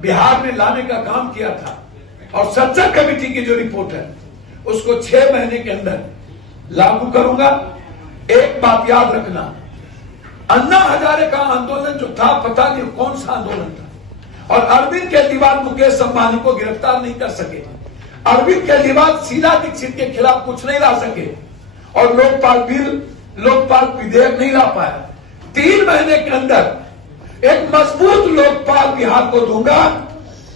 बिहार में लाने का काम किया था, और चर्चा कमेटी की जो रिपोर्ट है उसको 6 महीने के अंदर लागू करूंगा। एक बात याद रखना, अन्ना हजारे का आंदोलन जो था, पता नहीं कौन सा आंदोलन था, और अरविंद केजरीवाल मुकेश अंबानी को गिरफ्तार नहीं कर सके। अरविंद केजरीवाल शीला दीक्षित के खिलाफ कुछ नहीं ला सके, और लोकपाल विधेयक नहीं ला पाया। 3 महीने के अंदर एक मजबूत लोकपाल बिहार को दूंगा,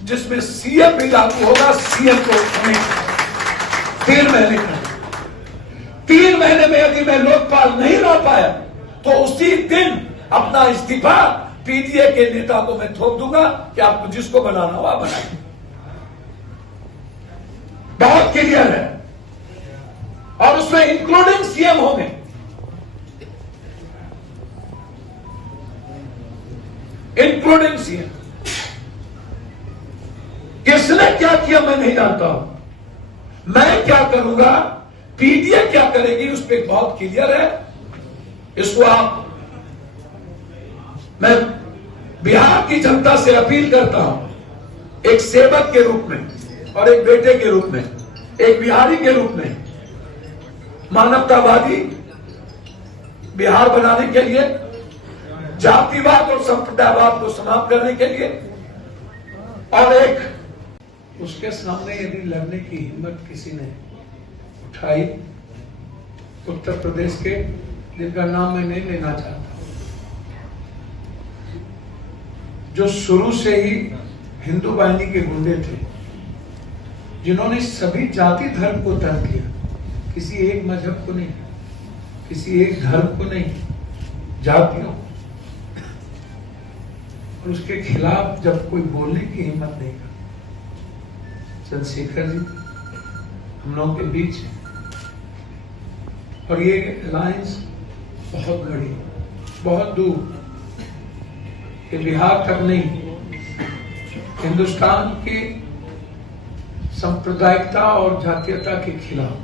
जिसमें सीएम भी लागू होगा। सीएम को 3 महीने का, 3 महीने में यदि मैं लोकपाल नहीं ला पाया तो उसी दिन अपना इस्तीफा पीडीए के नेता को मैं थोप दूंगा कि आपको जिसको बनाना हो आप बनाइए। बहुत क्लियर है, और उसमें इंक्लूडिंग सीएम होंगे। Including CM. किसने क्या किया मैं नहीं जानता हूं, मैं क्या करूंगा, पीडीए क्या करेगी, उस पर बहुत क्लियर है। इसको मैं बिहार की जनता से अपील करता हूं, एक सेवक के रूप में और एक बेटे के रूप में, एक बिहारी के रूप में, मानवतावादी बिहार बनाने के लिए, जातिवाद और संप्रदायवाद को समाप्त करने के लिए, और एक उसके सामने यदि लड़ने की हिम्मत किसी ने उठाई, उत्तर प्रदेश के, जिनका नाम मैं नहीं लेना चाहता, जो शुरू से ही हिंदू बाहिनी के गुंडे थे, जिन्होंने सभी जाति धर्म को तर्क किया, किसी एक मजहब को नहीं, किसी एक धर्म को नहीं, जातियों, और उसके खिलाफ जब कोई बोलने की हिम्मत नहीं कर, चंद्रशेखर जी हम लोगों के बीच है। और ये अलायंस बहुत बड़ी, बहुत दूर, ये बिहार तक नहीं, हिंदुस्तान की सांप्रदायिकता और जातीयता के खिलाफ,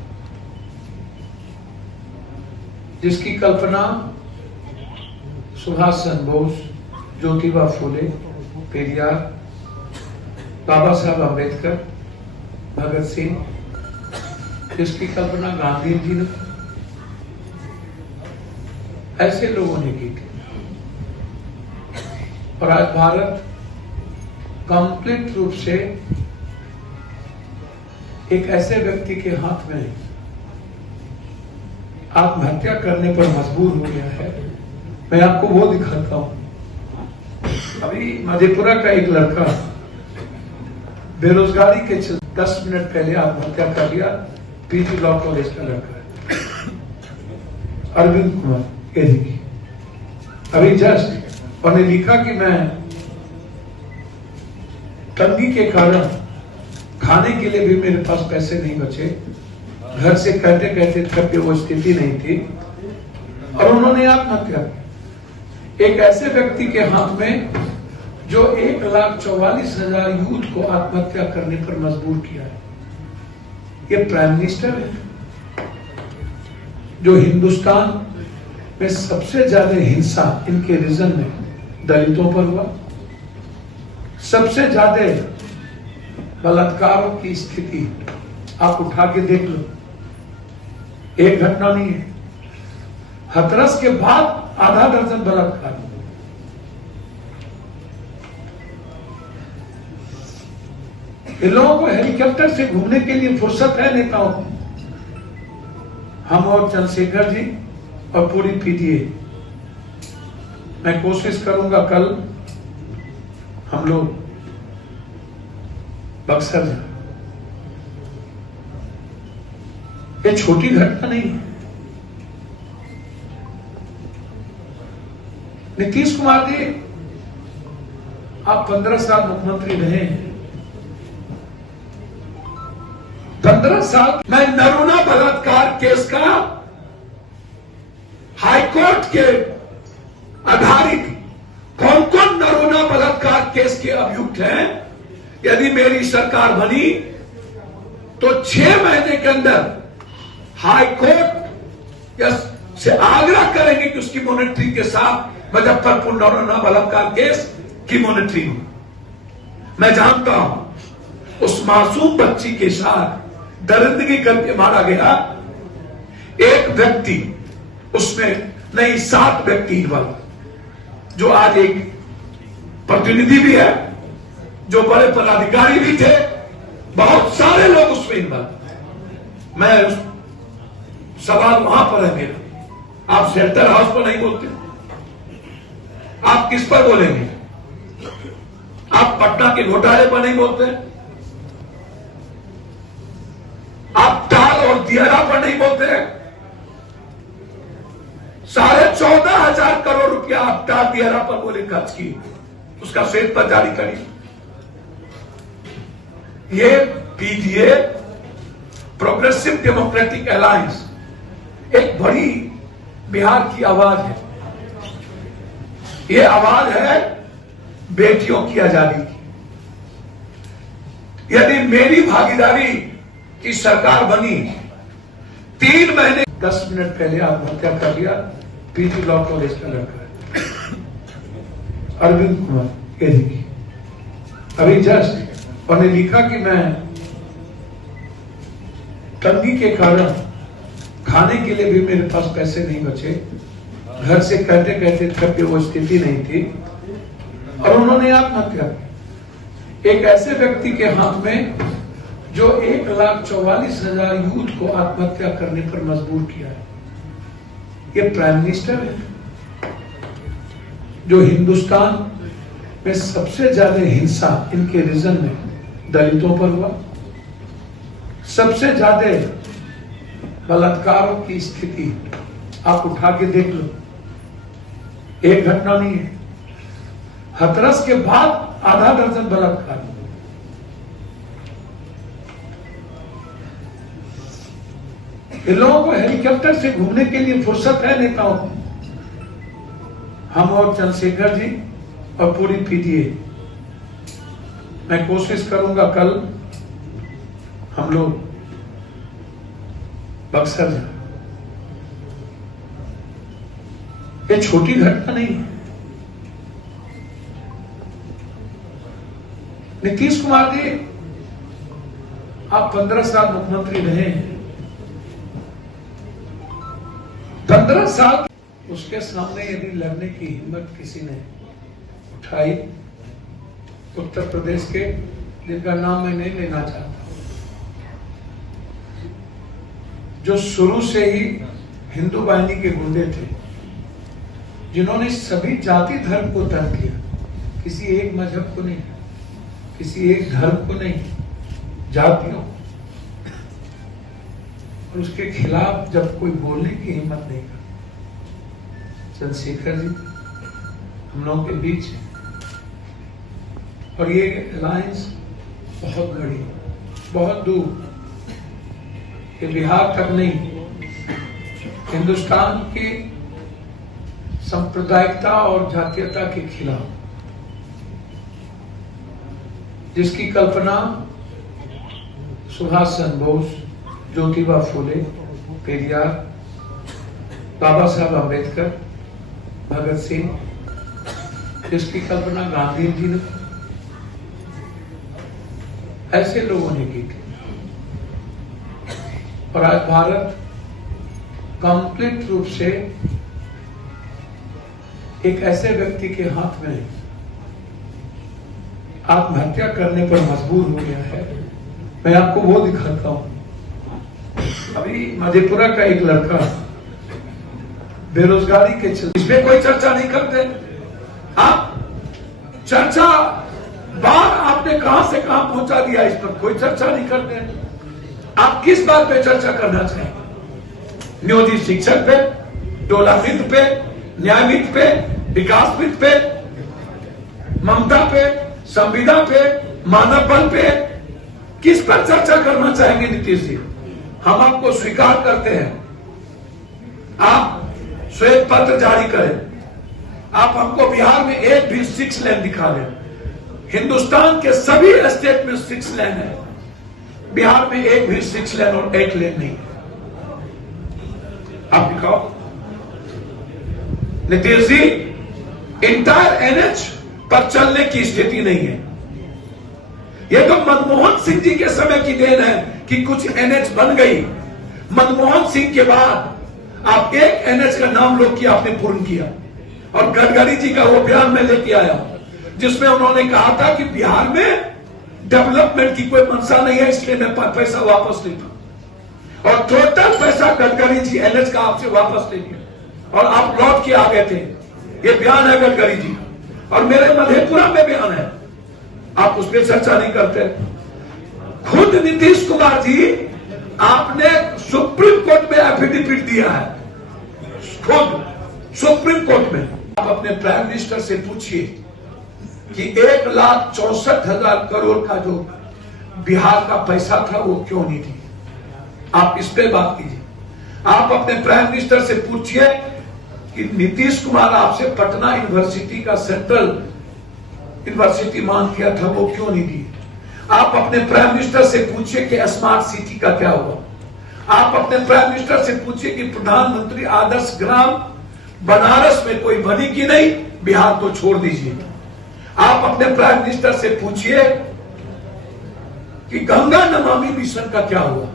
जिसकी कल्पना सुभाष चंद्र बोस, ज्योतिबा फुले, पेरियार, बाबा साहब अम्बेडकर, भगत सिंह, जिसकी कल्पना गांधी जी ने, ऐसे लोगों ने की थी। और आज भारत कंप्लीट रूप से एक ऐसे व्यक्ति के हाथ में आत्महत्या करने पर मजबूर हो गया है। मैं आपको वो दिखाता हूं। अभी मधेपुरा का एक लड़का बेरोजगारी के 10 मिनट पहले आत्महत्या कर लिया। पीजी लॉ कॉलेज का लड़का है, अरविंद कुमार केजरी। अभी जस्ट उन्हें लिखा कि मैं तंगी के कारण खाने के लिए भी मेरे पास पैसे नहीं बचे, घर से कहते कहते थक के वो स्थिति नहीं थी, और उन्होंने आत्महत्या की। एक ऐसे व्यक्ति के हाथ में जो 1,44,000 यूथ को आत्महत्या करने पर मजबूर किया है। ये प्राइम मिनिस्टर है जो हिंदुस्तान में सबसे ज्यादा हिंसा इनके रीजन में दलितों पर हुआ, सबसे ज्यादा बलात्कारों की स्थिति आप उठा के देख लो, एक घटना नहीं है। हाथरस के बाद आधा दर्जन बलात्कार। इन लोगों को हेलीकॉप्टर से घूमने के लिए फुर्सत है नेताओं को। हम और चंद्रशेखर जी और पूरी पीडीए, मैं कोशिश करूंगा कल हम लोग बक्सर जाए। ये छोटी घटना नहीं है। नीतीश कुमार जी, आप 15 साल मुख्यमंत्री रहे हैं। 15 साल मैं नरूना बलात्कार केस का हाईकोर्ट के आधारित कौन कौन नरूना बलात्कार केस के अभियुक्त हैं, यदि मेरी सरकार बनी तो 6 महीने के अंदर हाईकोर्ट से आग्रह करेंगे कि उसकी मॉनिटरिंग के साथ मुजफ्फरपुर नरूना बलात्कार केस की मॉनिटरिंग हो। मैं जानता हूं उस मासूम बच्ची के साथ दरिंदगी करके मारा गया एक व्यक्ति, उसमें नहीं 7 व्यक्ति इन्वॉल्व, जो आज एक प्रतिनिधि भी है, जो बड़े पदाधिकारी भी थे, बहुत सारे लोग उसमें इन्वॉल्व। मैं सवाल वहां पर है मेरा, आप शेल्टर हाउस पर नहीं बोलते, आप किस पर बोलेंगे? आप पटना के घोटाले पर नहीं बोलते, आप टाल और दियारा पर नहीं बोलते। 14,500 करोड़ रुपया आप टाल दियारा पर बोले खर्च की, उसका श्वेत पत्र जारी करिए। ये पीडीए प्रोग्रेसिव डेमोक्रेटिक अलायंस एक बड़ी बिहार की आवाज है। ये आवाज है बेटियों की आजादी की। यदि मेरी भागीदारी की सरकार बनी, 3 महीने 10 मिनट पहले आत्महत्या कर लिया पीजी लॉ कॉलेज का लड़का अरविंद कुमार ये देखिए, अभी जस्ट उन्हें लिखा कि मैं तंगी के कारण खाने के लिए भी मेरे पास पैसे नहीं बचे, घर से कहते कहते थक के वो स्थिति नहीं थी और उन्होंने आत्महत्या की। एक ऐसे व्यक्ति के हाथ में जो 1,44,000 यूथ को आत्महत्या करने पर मजबूर किया है, ये प्राइम मिनिस्टर है जो हिंदुस्तान में सबसे ज्यादा हिंसा इनके रीजन में दलितों पर हुआ, सबसे ज्यादा बलात्कारों की स्थिति आप उठा के देख लो, एक घटना नहीं है। हाथरस के बाद आधा दर्जन बलात्कार। इन लोगों को हेलीकॉप्टर से घूमने के लिए फुर्सत है नेताओं को। हम और चंद्रशेखर जी और पूरी पीडीए, मैं कोशिश करूंगा कल हम लोग बक्सर जाए। ये छोटी घटना नहीं है। नीतीश कुमार जी, आप 15 साल मुख्यमंत्री रहे हैं, 15 साल उसके सामने यदि लड़ने की हिम्मत किसी ने उठाई, उत्तर प्रदेश के जिनका नाम मैं नहीं लेना चाहता, जो शुरू से ही हिंदू बाहिनी के गुंडे थे, जिन्होंने सभी जाति धर्म को तर्क किया, किसी एक मजहब को नहीं, किसी एक धर्म को नहीं, जातियों, और उसके खिलाफ जब कोई बोलने की हिम्मत नहीं करता। चंद्रशेखर जी हम लोगों के बीच है और ये अलायंस बहुत बड़ी, बहुत दूर, ये बिहार तक नहीं, हिंदुस्तान की सांप्रदायिकता और जातीयता के खिलाफ, जिसकी कल्पना सुभाष चंद्र बोस, ज्योतिबा फूले, पेरियार, बाबा साहब अम्बेडकर, भगत सिंह, जिसकी कल्पना गांधी जी ने, ऐसे लोगों ने की थी। और आज भारत कंप्लीट रूप से एक ऐसे व्यक्ति के हाथ में आत्महत्या करने पर मजबूर हो गया है। मैं आपको वो दिखाता हूं। अभी मधेपुरा का एक लड़का बेरोजगारी के चलते, इसमें कोई चर्चा नहीं करते। आप चर्चा बात आपने कहां से कहां पहुंचा दिया, इस पर कोई चर्चा नहीं करते। आप किस बात पे चर्चा करना चाहेंगे? नियोजित शिक्षक पे, टोला मित्र पे, न्याय मित्र पे, विकास मित्र पे, ममता पे, संविदा पे, मानव बल पे, किस पर चर्चा करना चाहेंगे नीतीश जी? हम आपको स्वीकार करते हैं, आप श्वेत पत्र जारी करें, आप हमको बिहार में एक भी 6 लेन दिखा दें। हिंदुस्तान के सभी स्टेट में 6 लेन है, बिहार में एक भी 6 लेन और 8 लेन नहीं। आप दिखाओ नीतीश जी, इंटायर एनएच पर चलने की स्थिति नहीं है। ये तो मनमोहन सिंह जी के समय की देन है कि कुछ एनएच बन गई। मनमोहन सिंह के बाद आप एक एनएच का नाम लोग किया, आपने पूर्ण किया। और गडकरी जी का वो बयान में लेके आया जिसमें उन्होंने कहा था कि बिहार में डेवलपमेंट की कोई मंशा नहीं है, इसलिए मैं पैसा वापस ले लूं। और टोटल पैसा गडकरी जी एनएच का आपसे वापस ले लिया और आप लौट के आ गए थे। ये बयान है गडकरी जी और मेरे मधेपुरा में बयान है, आप उस पर चर्चा नहीं करते। खुद नीतीश कुमार जी आपने सुप्रीम कोर्ट में एफिडेविट दिया है, खुद सुप्रीम कोर्ट में। आप अपने प्राइम मिनिस्टर से पूछिए कि 1,64,000 करोड़ का जो बिहार का पैसा था वो क्यों नहीं दिया। आप इस पे बात कीजिए। आप अपने प्राइम मिनिस्टर से पूछिए कि नीतीश कुमार आपसे पटना यूनिवर्सिटी का सेंट्रल यूनिवर्सिटी मांग किया था, वो क्यों नहीं दी। आप अपने प्राइम मिनिस्टर से पूछिए कि स्मार्ट सिटी का क्या हुआ। आप अपने प्राइम मिनिस्टर से पूछिए कि प्रधानमंत्री आदर्श ग्राम बनारस में कोई बनी कि नहीं, बिहार तो छोड़ दीजिए। आप अपने प्राइम मिनिस्टर से पूछिए कि गंगा नमामि मिशन का क्या हुआ।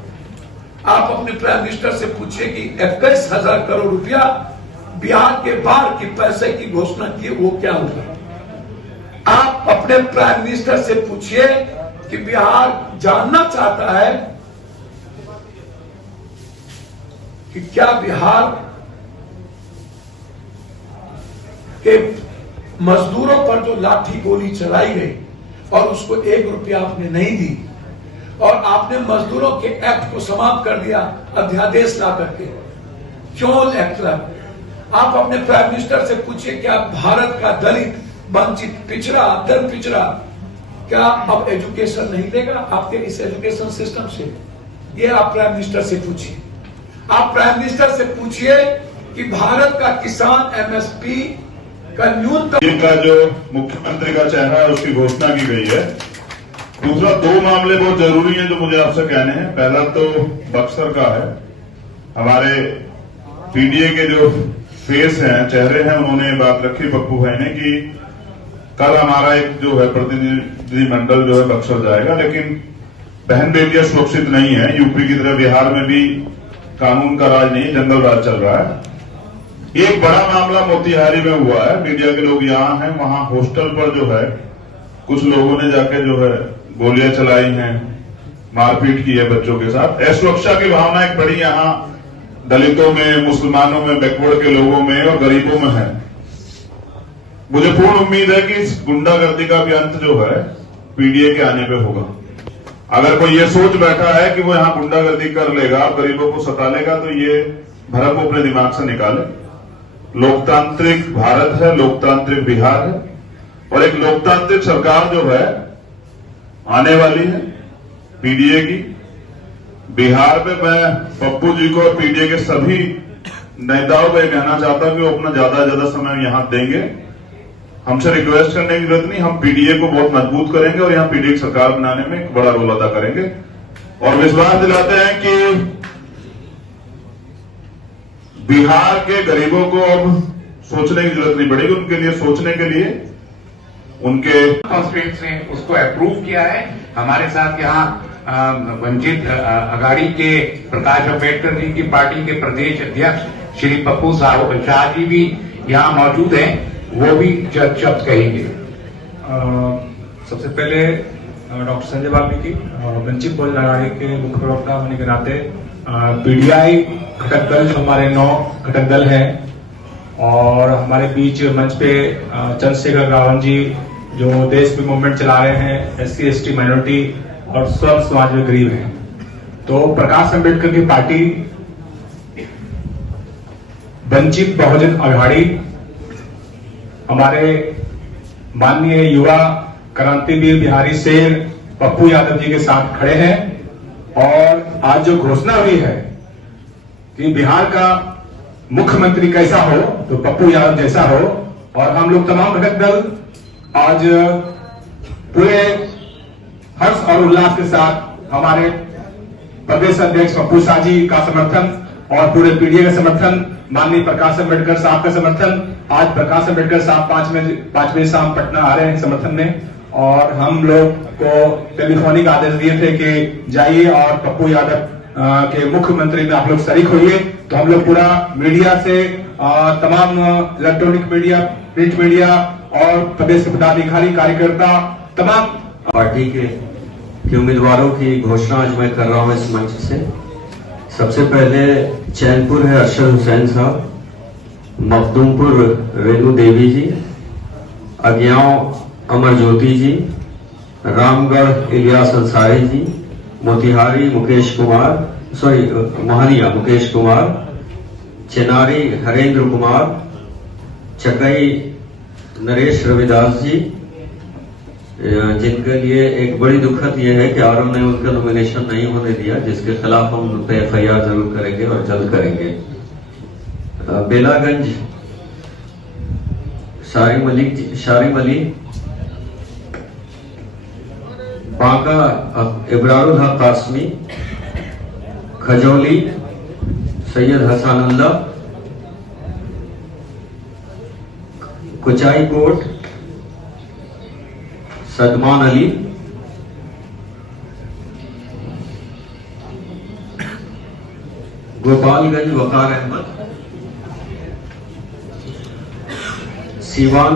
आप अपने प्राइम मिनिस्टर से पूछिए कि 21,000 करोड़ रुपया बिहार के बाढ़ के पैसे की घोषणा की, वो क्या हुआ। आप अपने प्राइम मिनिस्टर से पूछिए कि बिहार जानना चाहता है कि क्या बिहार के मजदूरों पर जो लाठी गोली चलाई गई और उसको 1 रुपया आपने नहीं दी और आपने मजदूरों के एक्ट को समाप्त कर दिया अध्यादेश ला करके, क्यों एक्ट ला। आप अपने प्राइम मिनिस्टर से पूछिए क्या भारत का दलित, वंचित, पिछड़ा, दर पिछड़ा क्या अब एजुकेशन नहीं लेगा आपके इस एजुकेशन सिस्टम से। ये आप प्राइम मिनिस्टर से पूछिए। आप प्राइम मिनिस्टर से पूछिए कि भारत का किसान एमएसपी का न्यूनतम का जो मुख्यमंत्री का चेहरा है उसकी घोषणा की गई है। दूसरा 2 मामले बहुत जरूरी हैं जो मुझे आपसे कहने हैं। पहला तो बक्सर का है। हमारे पीडीए के जो फेस हैं, चेहरे हैं, उन्होंने बात रखी पप्पू भाई ने कि कल हमारा एक जो है प्रतिनिधिमंडल जो है बक्सर जाएगा, लेकिन बहन बेटियां सुरक्षित नहीं है। यूपी की तरह बिहार में भी कानून का राज नहीं, जंगल राज चल रहा है। एक बड़ा मामला मोतिहारी में हुआ है। मीडिया के लोग यहाँ हैं, वहां हॉस्टल पर जो है कुछ लोगों ने जाके जो है गोलियां चलाई हैं, मारपीट की है बच्चों के साथ। असुरक्षा की भावना एक बड़ी यहाँ दलितों में, मुसलमानों में, बैकवर्ड के लोगों में और गरीबों में है। मुझे पूर्ण उम्मीद है कि इस गुंडागर्दी का भी अंत जो है पीडीए के आने पे होगा। अगर कोई ये सोच बैठा है कि वो यहाँ गुंडागर्दी कर लेगा, गरीबों को सता लेगा, तो ये भ्रम को अपने दिमाग से निकाले। लोकतांत्रिक भारत है, लोकतांत्रिक बिहार है और एक लोकतांत्रिक सरकार जो है आने वाली है पीडीए की। बिहार में मैं पप्पू जी को और पीडीए के सभी नेताओं को कहना चाहता हूं कि वो अपना ज्यादा से ज्यादा समय यहां देंगे। हमसे रिक्वेस्ट करने की जरूरत नहीं, हम पीडीए को बहुत मजबूत करेंगे और यहां पीडीए की सरकार बनाने में एक बड़ा रोल अदा करेंगे और विश्वास दिलाते हैं कि बिहार के गरीबों को अब सोचने की जरूरत नहीं पड़ेगी। उनके लिए सोचने के लिए उनके कॉन्स्टिट्यूएंट्स ने उसको अप्रूव किया है। हमारे साथ यहाँ वंचित अघाड़ी के प्रकाश अंबेडकर जी की पार्टी के प्रदेश अध्यक्ष श्री पप्पू शाह जी भी यहाँ मौजूद हैं, वो भी चर्च शब्द कहेंगे। सबसे पहले डॉक्टर संजय वाल्मीकि वंचित बहुजन अघाड़ी के मुख्य प्रवक्ता होने के नाते पीडीआई घटक दल जो हमारे 9 घटक दल हैं और हमारे बीच मंच पे चंद्रशेखर रावण जी जो देश में मूवमेंट चला रहे हैं, एससी एसटी माइनॉरिटी और सब समाज में गरीब हैं। तो प्रकाश अंबेडकर की पार्टी वंचित बहुजन अघाड़ी हमारे माननीय युवा क्रांतिवीर बिहारी शेर पप्पू यादव जी के साथ खड़े हैं और आज जो घोषणा हुई है कि बिहार का मुख्यमंत्री कैसा हो तो पप्पू यादव जैसा हो, और हम लोग तमाम घटक दल आज पूरे हर्ष और उल्लास के साथ हमारे प्रदेश अध्यक्ष पप्पू शाह जी का समर्थन और पूरे पीडीए का समर्थन, माननीय प्रकाश अंबेडकर साहब का समर्थन। आज प्रकाश अंबेडकर साहब 5 बजे शाम पटना आ रहे हैं समर्थन में और हम लोग को टेलीफोनिक आदेश दिए थे कि जाइए और पप्पू यादव के मुख्यमंत्री में आप लोग शरीक होइए। तो हम लोग पूरा मीडिया से तमाम इलेक्ट्रॉनिक मीडिया, प्रिंट मीडिया और प्रदेश के पदाधिकारी, कार्यकर्ता, तमाम पार्टी के उम्मीदवारों की घोषणा आज मैं कर रहा हूं इस मंच से। सबसे पहले चैनपुर है अरशद हुसैन साहब, मखदूमपुर रेणु देवी जी, अज्ञाव अमर ज्योति जी, रामगढ़ इलियास अंसारी जी, मोतिहारी मुकेश कुमार, मोहनिया मुकेश कुमार, चेनारी हरेंद्र कुमार, चकई नरेश रविदास जी, जिनके लिए एक बड़ी दुखद यह है कि आरओ ने उनका नॉमिनेशन नहीं होने दिया, जिसके खिलाफ हम उन पर FIR जरूर करेंगे और जल्द करेंगे। बेलागंज शारिम अली, बांका इब्रारुल हक कासमी, खजौली सैयद हसानुल्लाह, कुचाई कोट सदमान अली, गोपालगंज वकार अहमद, सीवान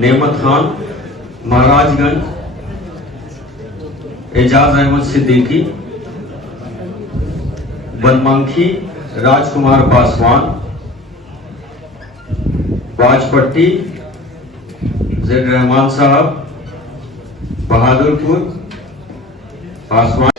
नेमत खान, महाराजगंज एजाज अहमद सिद्दीकी, बनमंखी राजकुमार पासवान, बाजपट्टी जेड रहमान साहब, बहादुरपुर पासवान।